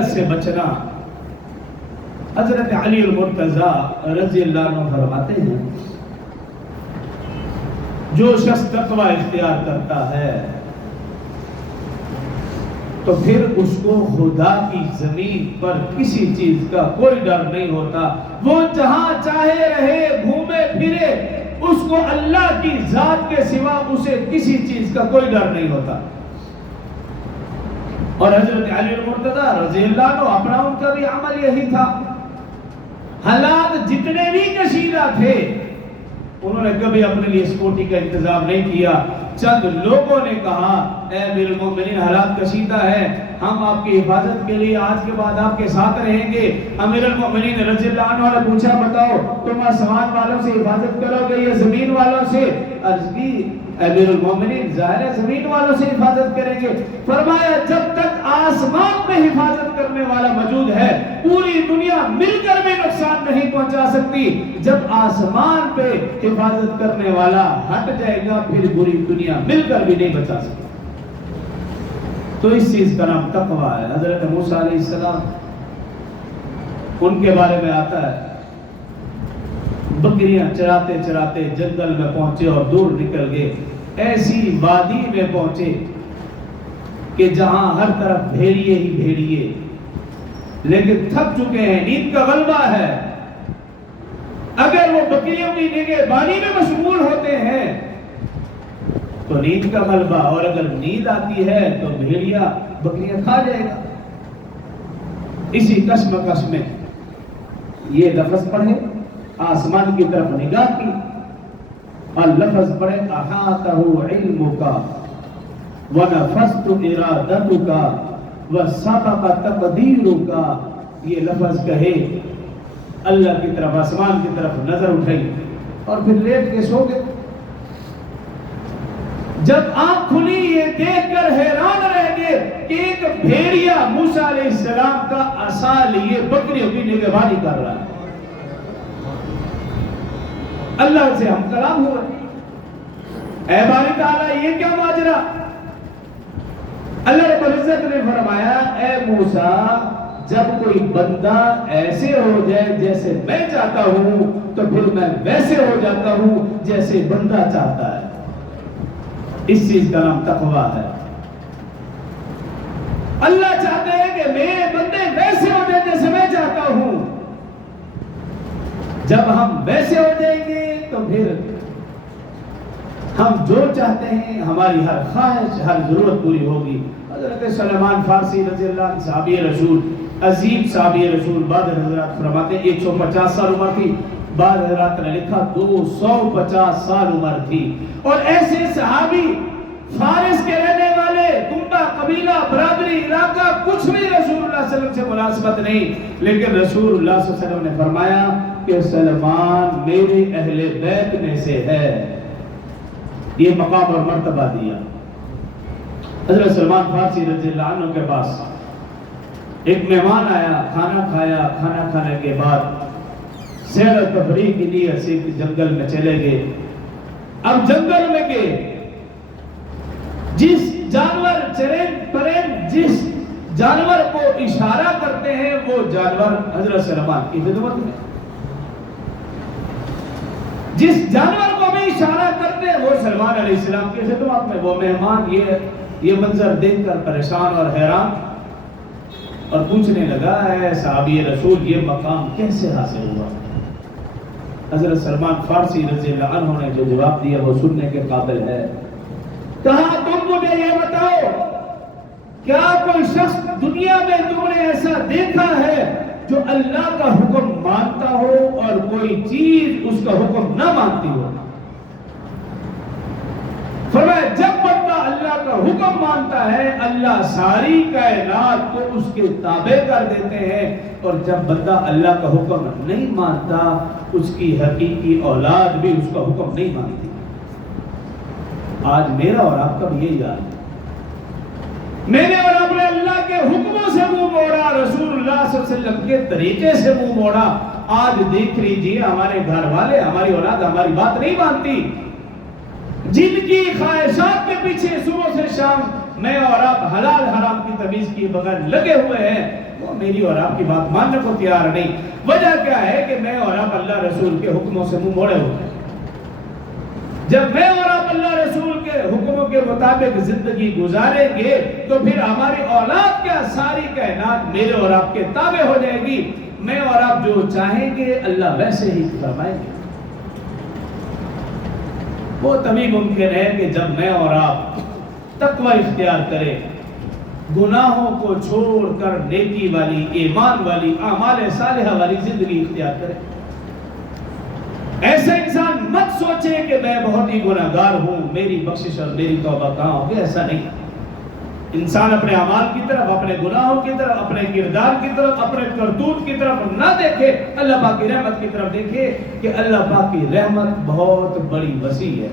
غفلت سے بچنا. حضرت علی المرتضیٰ رضی اللہ عنہ فرماتے ہیں جو شخص تقوی اختیار کرتا ہے تو پھر اس کو خدا کی زمین پر کسی چیز کا کوئی ڈر نہیں ہوتا. وہ جہاں چاہے رہے گھومے پھرے, اس کو اللہ کی ذات کے سوا اسے کسی چیز کا کوئی ڈر نہیں ہوتا. اور حضرت علی المرتضیٰ رضی اللہ عنہ اپنا ان کا بھی عمل یہی تھا. حالات جتنے بھی کشیدہ تھے انہوں نے کبھی اپنے لیے اسکوٹی کا انتظام نہیں کیا. چند لوگوں نے کہا اے امیر المومنین حالات کشیدہ ہے, ہم آپ کی حفاظت کے لیے آج کے بعد آپ کے ساتھ رہیں گے. امیر المومنین رضی اللہ عنہ نے پوچھا بتاؤ تم آسمان والوں سے حفاظت کرو گے یا زمین والوں سے؟ عرض کی امیر المومنین ظاہر ہے زمین والوں سے حفاظت کریں گے. فرمایا جب تک آسمان میں حفاظت کرنے والا موجود ہے پوری دنیا مل کر بھی نقصان نہیں پہنچا سکتی. جب آسمان پہ حفاظت کرنے والا ہٹ جائے گا پھر پوری دنیا مل کر بھی نہیں بچا سکتی. تو اس چیز کا نام تقوی ہے. حضرت موسیٰ علیہ السلام ان کے بارے میں آتا ہے بکریاں چراتے چراتے جنگل میں پہنچے اور دور نکل گئے. ایسی وادی میں پہنچے کہ جہاں ہر طرف بھیڑیے ہی بھیڑیے, لیکن تھک چکے ہیں, نیند کا غلبہ ہے. اگر وہ بکریوں کی نگہبانی میں مشغول ہوتے ہیں تو نیند کا غلبہ, اور اگر نیند آتی ہے تو بھیڑیا بکریاں کھا جائے گا. اسی کشمکش میں یہ لفظ پڑھے آسمان کی طرف نگاہ کی اور لفظ پڑھے احاطہ علمک ونفذت ارادتک وسبق تقدیرک. یہ لفظ کہے اللہ کی طرف آسمان کی طرف نظر اٹھائی اور پھر لیٹ کے سو گئے. جب آنکھ کھلی یہ دیکھ کر حیران رہ گئے کہ ایک بھیڑیا موسیٰ علیہ السلام کا عصا لیے بکریوں کی نگہبانی کر رہا ہے. اللہ سے ہم کلام ہوا اے باری تعالیٰ یہ کیا ماجرا؟ اللہ رب العزت نے فرمایا اے موسیٰ جب کوئی بندہ ایسے ہو جائے جیسے میں چاہتا ہوں تو پھر میں ویسے ہو جاتا ہوں جیسے بندہ چاہتا ہے. اس چیز کا نام تقوی ہے. اللہ چاہتے ہیں کہ میرے بندے ویسے ہو جائیں جیسے میں چاہتا ہوں. جب ہم ویسے ہو جائیں گے تو پھر ہم جو چاہتے ہیں ہماری ہر خواہش ہر ضرورت پوری ہوگی. حضرت سلمان فارسی رضی اللہ عنہ صحابی رسول, عظیم صحابی رسول, بعض حضرات فرماتے ہیں 150 سال عمر تھی, بعض حضرات نے لکھا 250 سال عمر تھی. اور ایسے صحابی فارس کے رہنے والے, کنبہ قبیلہ برادری علاقہ کچھ بھی رسول اللہ صلی اللہ علیہ وسلم سے مناسبت نہیں, لیکن رسول اللہ صلی اللہ علیہ وسلم نے فرمایا کہ سلمان میرے اہل بیت میں سے ہے. یہ مقام اور مرتبہ دیا. حضرت سلمان فارسی رضی اللہ عنہ کے پاس ایک مہمان آیا, کھانا کھایا, کھانا کھانے کے بعد سیر و تفریح کے لیے جنگل میں چلے گئے. اب جنگل میں گئے, جس جانور چرند پرند جس جانور کو اشارہ کرتے ہیں وہ جانور حضرت سلمان کی خدمت میں, جس جانور کو بھی اشارہ کرتے ہیں وہ سلمان علیہ السلام کی خدمت میں. وہ مہمان یہ منظر دیکھ کر پریشان اور حیران اور پوچھنے لگا ہے صحابی رسول یہ مقام کیسے حاصل ہوا؟ حضرت سلمان فارسی رضی اللہ عنہ نے جو جواب دیا وہ سننے کے قابل ہے. کہا تم مجھے یہ بتاؤ کیا کوئی شخص دنیا میں تم نے ایسا دیکھا ہے جو اللہ کا حکم مانتا ہو اور کوئی چیز اس کا حکم نہ مانتی ہو؟ فرمایا جب بندہ اللہ کا حکم مانتا ہے اللہ ساری کائنات کو اس کے تابع کر دیتے ہیں, اور جب بندہ اللہ کا حکم نہیں مانتا اس کی حقیقی اولاد بھی اس کا حکم نہیں مانتی. آج میرا اور آپ کا بھی یہی حال ہے. میں نے اور آپ نے اللہ کے حکموں سے منہ موڑا, رسول اللہ صلی اللہ علیہ وسلم کے طریقے سے منہ موڑا. آج دیکھ لیجیے ہمارے گھر والے ہماری اولاد ہماری بات نہیں مانتی. جن کی خواہشات کے پیچھے صبح سے شام میں اور آپ حلال حرام کی تمیز کی بغیر لگے ہوئے ہیں, وہ میری اور آپ کی بات ماننے کو تیار نہیں. وجہ کیا ہے کہ میں اور آپ اللہ رسول کے حکموں سے منہ موڑے ہوتے ہیں. جب میں اور آپ اللہ رسول کے حکموں کے مطابق زندگی گزاریں گے تو پھر ہماری اولاد کیا ساری کائنات میرے اور آپ کے تابع ہو جائے گی. میں اور آپ جو چاہیں گے اللہ ویسے ہی فرمائیں گے. وہ تبھی ممکن ہے کہ جب میں اور آپ تقوی اختیار کریں, گناہوں کو چھوڑ کر نیکی والی, ایمان والی, اعمال صالحہ والی زندگی اختیار کریں. ایسا انسان مت سوچے کہ میں بہت ہی گناہگار ہوں, میری بخشش اور میری توبہ کہاں ہوگی. ایسا نہیں. انسان اپنے اعمال کی طرف, اپنے گناہوں کی طرف, اپنے کردار کی طرف, اپنے کرتوت کی طرف نہ دیکھے, اللہ پاک کی رحمت کی طرف دیکھے کہ اللہ پاک کی رحمت بہت بڑی وسیع ہے.